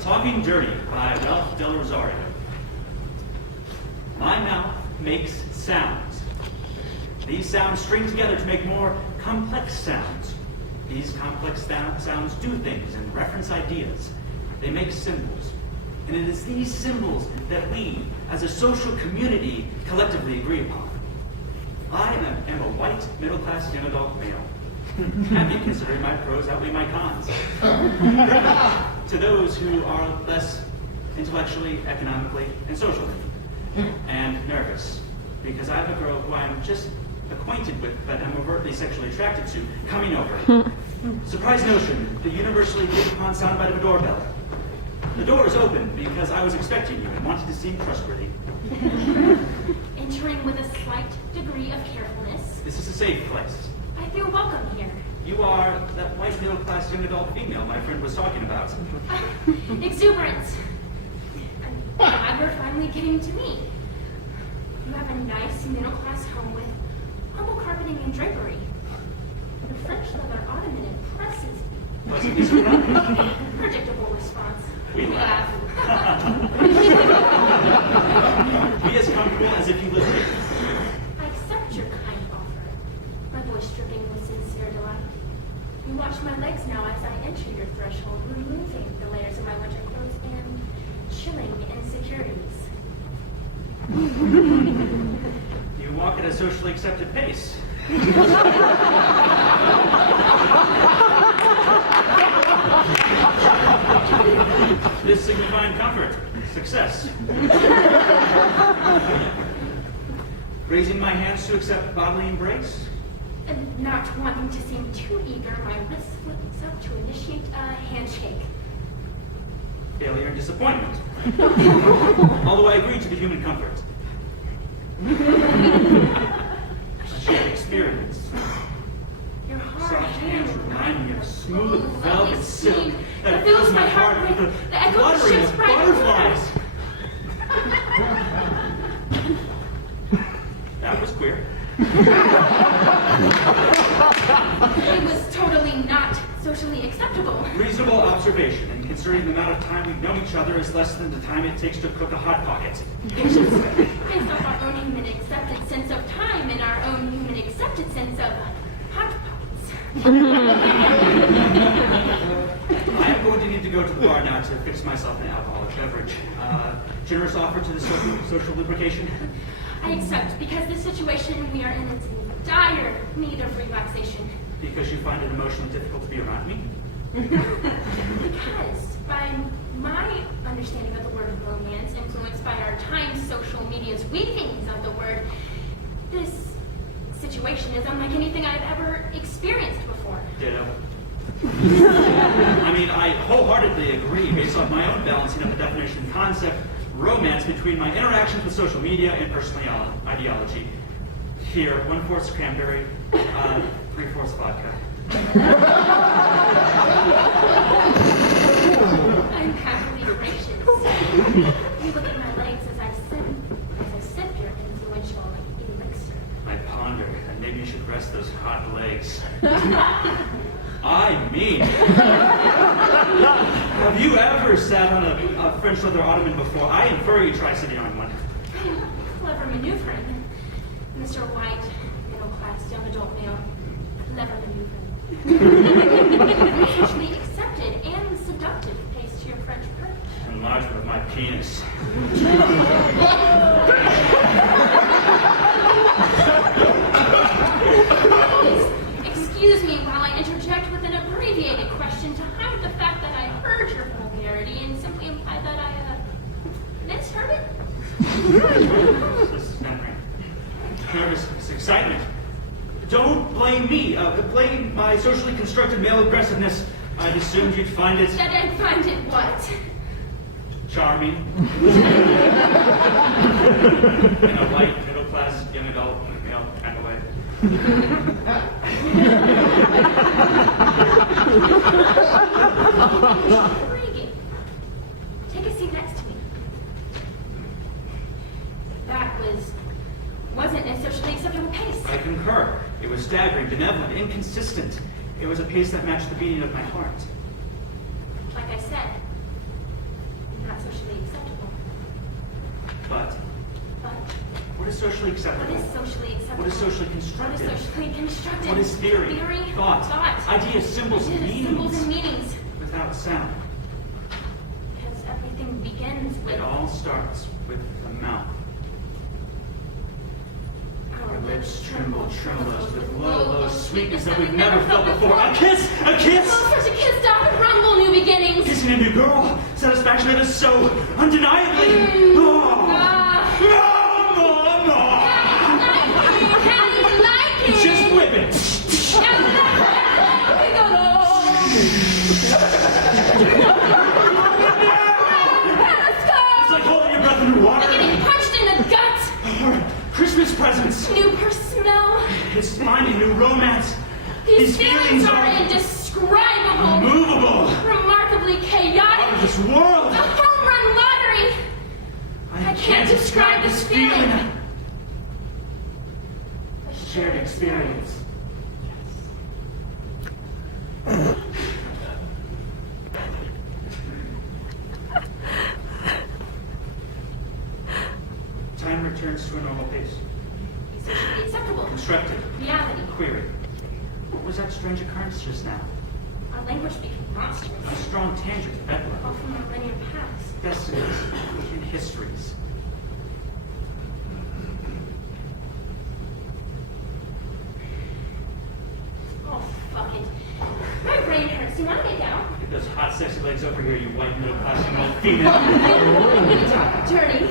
Talking Dirty by Ralph Del Rosario. My mouth makes sounds. These sounds string together to make more complex sounds. These complex sounds do things and reference ideas. They make symbols. And it is these symbols that we, as a social community, collectively agree upon. I am a white, middle-class, young adult male. Happy considering my pros outweigh my cons. To those who are less intellectually, economically, and socially. And nervous, because I have a girl who I'm just acquainted with, but I'm overtly sexually attracted to, coming over. Surprise notion, the universally agreed upon soundbite of a doorbell. The door is open because I was expecting you and wanted to seem trustworthy. Entering with a slight degree of carefulness. This is a safe place. I feel welcome here. You are that white middle-class young adult female my friend was talking about. Exuberance. I'm glad we're finally getting to meet. You have a nice middle-class home with humble carpeting and drapery. The French leather ottoman impresses me. Pleasantly surprised. Predictable response. We laugh. Be as comfortable as if you lived here. I accept your kind offer, my voice dripping with sincere delight. You watch my legs now as I enter your threshold, removing the layers of my winter clothes and chilling insecurities. You walk at a socially accepted pace. This signifying comfort, success. Raising my hands to accept bodily embrace. And not wanting to seem too eager, my wrist flips up to initiate a handshake. Failure and disappointment. Although I agree to the human comfort. A shared experience. Your hard Soft hands remind me of smooth velvet velvet silk that fills my heart with the echo of fluttering ships of bright butterflies. That was queer. It was totally not socially acceptable. Reasonable observation, and considering the amount of time we've known each other is less than the time it takes to cook a Hot Pocket. Based off our own human accepted sense of time and our own human accepted sense of hot pockets. I am going to need to go to the bar now to fix myself an alcoholic beverage. Generous offer to the social lubrication? I accept, because the situation we are in is in dire need of relaxation. Because you find it emotionally difficult to be around me? Because, by my understanding of the word romance, influenced by our Times social media's weavings of the word, this situation is unlike anything I've ever experienced before. Ditto. I mean, I wholeheartedly agree, based on my own balancing of the definition and concept, romance between my interactions with social media and personal ideology. Here, 1/4 cranberry, 3/4 vodka. I'm happily gracious. You look at my legs as I sip your influential elixir. I ponder, and maybe you should rest those hot legs. I mean, have you ever sat on a French leather ottoman before? I infer you try sitting on one. Clever maneuvering. Mr. White, middle-class, young adult male. Clever maneuvering. Actually accepted and seductive pace to your French perch. Enlargement of my penis. Excuse me while I interject with an abbreviated question to hide the fact that I heard your vulgarity and simply imply that I misheard it. This is nervous excitement. Don't blame me. Blame my socially constructed male aggressiveness. I'd assumed you'd find it... That I'd find it what? Charming. In a white, middle-class, young adult, male kind of way. Intriguing. Take a seat next to me. That wasn't a socially acceptable pace. I concur. It was staggering, benevolent, inconsistent. It was a pace that matched the beating of my heart. Like I said, not socially acceptable. But what is socially acceptable? What is socially acceptable? What is socially What constructive? is socially constructive? What is theory? Theory? Thought? Ideas, symbols, and meanings. Symbols and meanings. Without sound. Because everything begins with It all starts with the mouth. our Our lips tremble, tremulous with low, low sweetness that we've never felt before. A kiss! A kiss! Oh, such a kiss doth rumble new beginnings. Kissing a new girl. Satisfaction that is so undeniably. Oh. How do you like it? Just whip it. It's like holding your breath underwater. Getting punched in the gut. Christmas presents. New personnel. It's finding new romance. These feelings are indescribable. Movable. Remarkably Out chaotic. of this world. A home run lottery. I can't describe this feeling. A shared experience. Time returns to a normal pace. Socially acceptable. Constructive. Reality. Query. What was that strange occurrence just now? Our language became monstrous. A strong tangent to bedlam. All from our linear paths. Destinies and histories. Oh, fuck it. My brain hurts. Do you want to lay down? Get those hot, sexy legs over here, you white, middle-class, young old female. Dirty.